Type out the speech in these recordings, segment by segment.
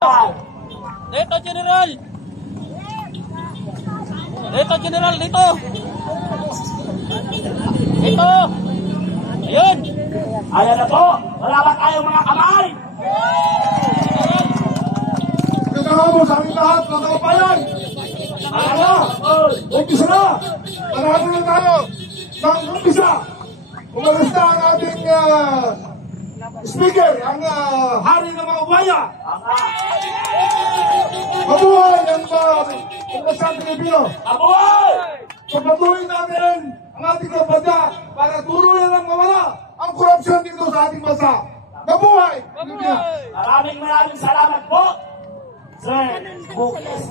Dito, General! Dito, General, dito! Dito! Ayun! Ayan na po! Wala ba tayong mga kamay? Magkakabo sa aming lahat, mga kabayan! Ano? Umpisa na! Marami na tayo! Nang umpisa! Umalis na ang ating speaker, ang hari ng mga ubaya! Mabuhay ang Pagkasang Pilipino! Mabuhay! Pagpatuloy natin ang ating kampanya para tuloy lang mawala ang korupsyon dito sa ating bansa. Mabuhay! Maraming salamat po! Sir, Bukis.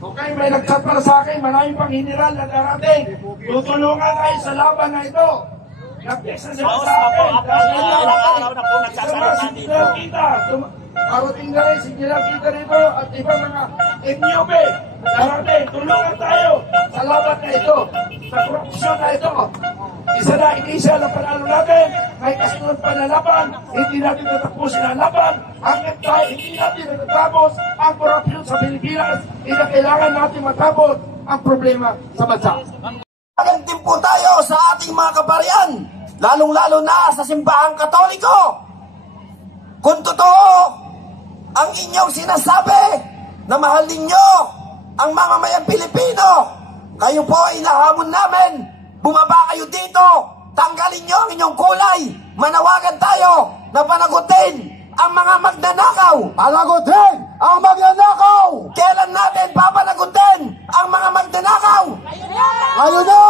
Okay, may nag-chat para sa akin. Maraming pang hiniral na darating. Tutulungan tayo sa laban na ito. Nag-text na sila sa akin. Ilang araw na po nagsasalita dito. Parating na rin si General Kita rito at ibang mga NUP. Darating, tulungan tayo sa laban na ito. Sa korupsyon na ito. Isa na panalo natin. May kasunod pa na laban. Hindi natin natapusin ang laban. Hanggang tayo, hindi natin natatapos ang korupsyon sa Pilipinas. Hindi kailangan natin matapos ang problema sa bansa. Magantin po tayo sa ating mga kaparian, lalong-lalo na sa simbahang Katoliko. Kung totoo ang inyong sinasabi na mahal ninyo ang mga mayang Pilipino, kayo po ay nahamon namin. Bumaba kayo dito, tanggalin nyo ang inyong kulay. Manawagan tayo na panagutin ang mga magnanakaw. Panagutin ang magnanakaw! Kailan natin papanagutin ang mga magnanakaw? Ngayon na!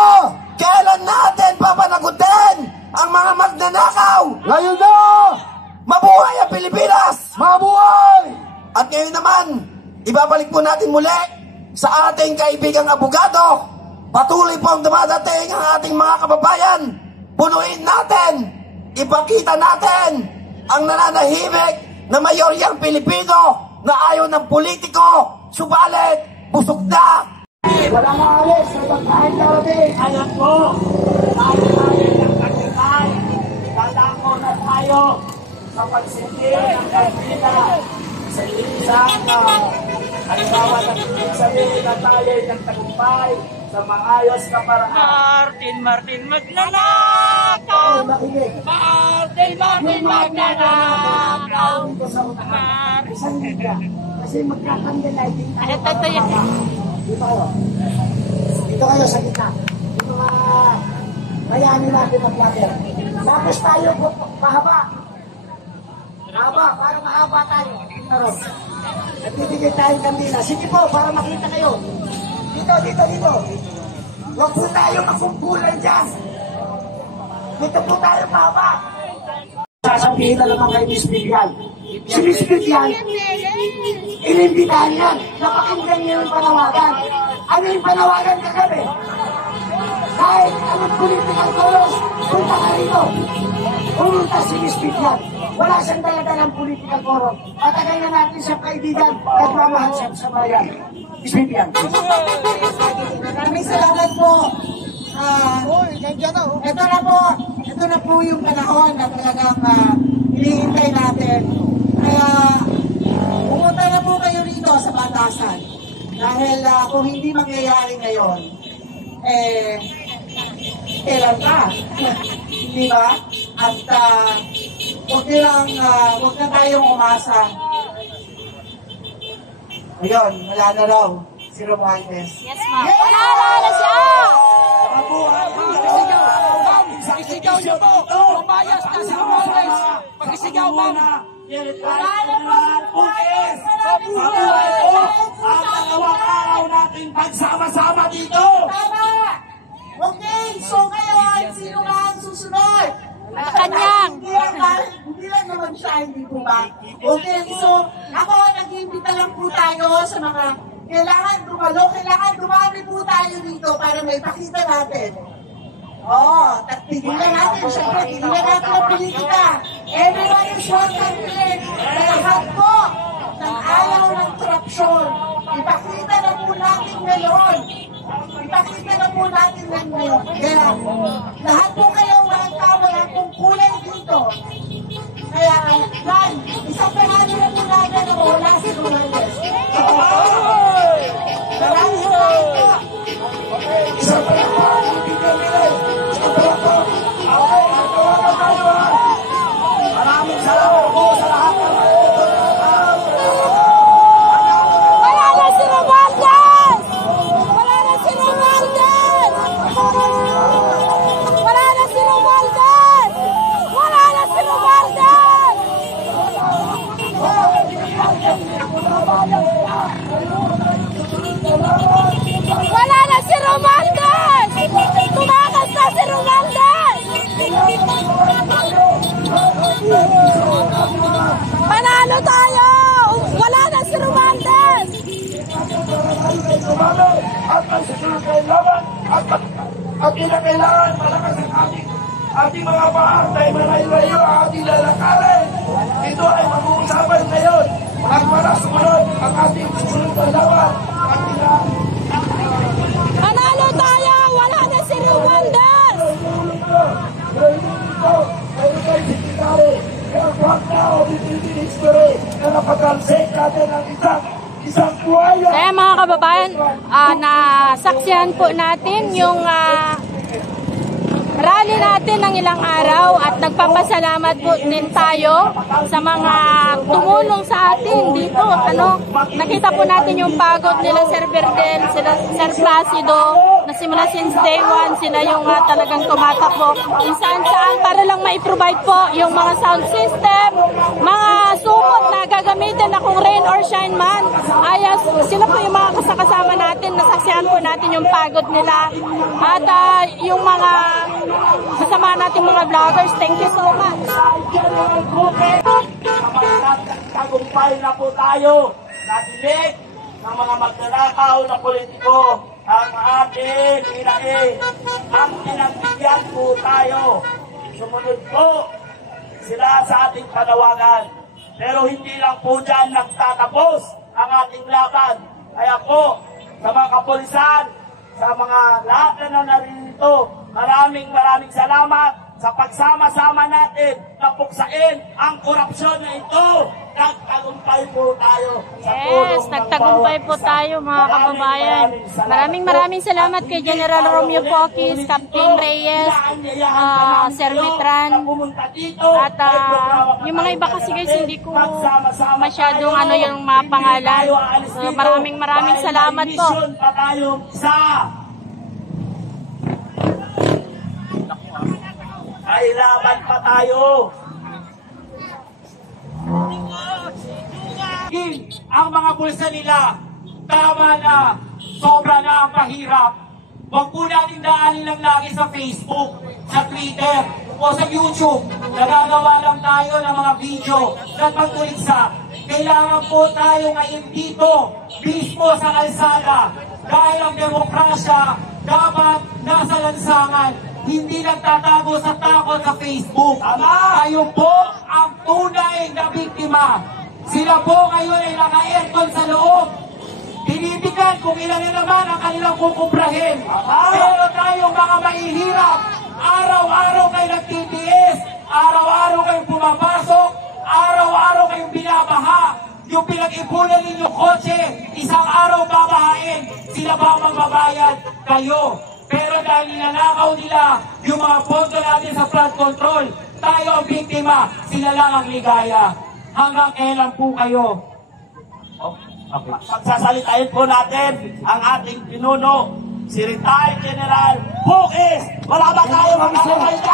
Kailan natin papanagutin ang mga magnanakaw? Ngayon na! Mabuhay ang Pilipinas! Mabuhay! At ngayon naman, ibabalik po natin muli sa ating kaibigang abogado. Patuloy po ang dumadating ang ating mga kababayan. Punuin natin, ipakita natin ang nananahimik na mayoryang Pilipino na ayaw ng politiko, subalit busog na. Walang maalis sa pagkain darating. Ayan po! Tayo ng pagkakay. Dadako na tayo sa pagsindi ng kandila sa isang halimbawa na sabihin na tayo ng tagumpay sa maayos na paraan. Martin magnanakaw! Martin magnanakaw! Kasi magkakandalitin tayo. Ito yan. Dito kayo sa gitna. Yung mga bayanin natin ng water. Tapos tayo pahaba. Mahaba, para mahaba tayo. Taron. Nagbibigay tayong kandila. Sige po, para makita kayo. Dito. Huwag po tayo makumpulan dyan. Dito po tayo mahaba. Sasabihin na naman kay Miss Vivian. Si Miss Vivian, inimbitahan yan. Napakinggan niyo yung panawagan. Ano yung panawagan kagabi? Kahit anong political colors, punta ka rito. Pumunta si Miss Vivian. Wala siyang dala-dalang political color. Patagal na natin sa kaibigan at mamahal siya sa bayan. Miss Vivian. Maraming salamat po. Ito na po yung panahon na talagang hinihintay natin. Kaya pumunta na po kayo rito sa batasan. Dahil kung hindi mangyayari ngayon, kailan pa? Hindi ba? At huwag na tayong umasa. Ayun, wala na raw si Romualdez. Yes, ma'am. Wala na siya! Pag-isigaw niyo po! Mabayas na si Romualdez! Pag-isigaw, ma'am! Wala na po si Bukis! Mabuhay po! Ang dalawang araw natin pagsama-sama dito! Tama! Okay, so ngayon, sino ba ang susunod? Kanyang! Hindi lang naman siya, hindi po ba? Okay, so ako, nag-iimbita lang po tayo sa mga kailangan dumami po tayo dito para may pakita natin. Tigilan natin, syempre, tigilan natin ang politika. Everyone is welcome here. Lahat po ng ayaw ng korupsyon. Ipakita na po natin ngayon. Kaya lahat po kayo walang tama lang kung kulay dito. Kaya, isang panalo na po Panalo tayo! Wala na si Romualdez! At ang susunod kay laban at kailangan malakas ang ating mga paantay, malayo-layo ang ating lalakarin. Ito ay mag-uusapan ngayon at para sumunod ang ating susunod na laban. Panalo tayo! Wala na si Romualdez! Kaya mga kababayan, nasaksihan po natin yung rally natin ng ilang araw at nagpapasalamat po din tayo sa mga tumulong sa atin dito. Nakita po natin yung pagod nila Sir Berdel, sila Sir Placido, na simula since day one, sila yung talagang tumatakbo kung saan para lang mai-provide po yung mga sound system, mga sumot na gagamitin na kung rain or shine man. Sila po yung mga kasama natin, nasaksihan po natin yung pagod nila at yung mga kasama natin mga vloggers. Thank you so much. Tagumpay na po tayo. Natinig ng mga magnanakaw na politiko ang ating ilain. Ang pinagbigyan po tayo. Sumunod po sila sa ating panawagan. Pero hindi lang po dyan nagtatapos ang ating laban. Kaya po, sa mga kapulisan, sa mga lahat na naririto, maraming salamat sa pagsama-sama natin na puksain ang korupsyon na ito. Nagtagumpay po tayo. Yes, nagtagumpay po tayo mga kababayan. Maraming salamat kay General Romeo Poquis, Captain Reyes, Sir Mitran, at yung mga iba kasi guys hindi ko masyadong yung mga pangalan. So, maraming salamat po. Ay laban pa tayo. Ang mga bulsa nila, tama na, sobra na ang mahirap. Huwag po natin daanin lang lagi sa Facebook, sa Twitter, o sa YouTube. Nagagawa lang tayo ng mga video na pagtuligsa. Kailangan po tayo ngayon dito, mismo sa kalsada, dahil ang demokrasya dapat nasa lansangan. Hindi nagtatago sa takot sa Facebook. Kayo po ang tunay na biktima. Sila po ngayon ay naka-aircon sa loob. Tinitigan kung ilan na naman ang kanilang kukumprahin. Pero tayong mga mahihirap, araw-araw kayo nagtitiis, araw-araw kayong pumapasok, araw-araw kayong binabaha. Yung pinag-ipunan ninyong kotse, isang araw babahain. Sila ba ang magbabayad? Kayo. Pero dahil ninanakaw nila yung mga pondo natin sa flood control, tayo ang biktima, sila lang ang ligaya. Hanggang kailan po kayo? Okay. Pagsasalitain po natin ang ating pinuno, si Retired General Poquis. Wala ba tayo magkakapalita?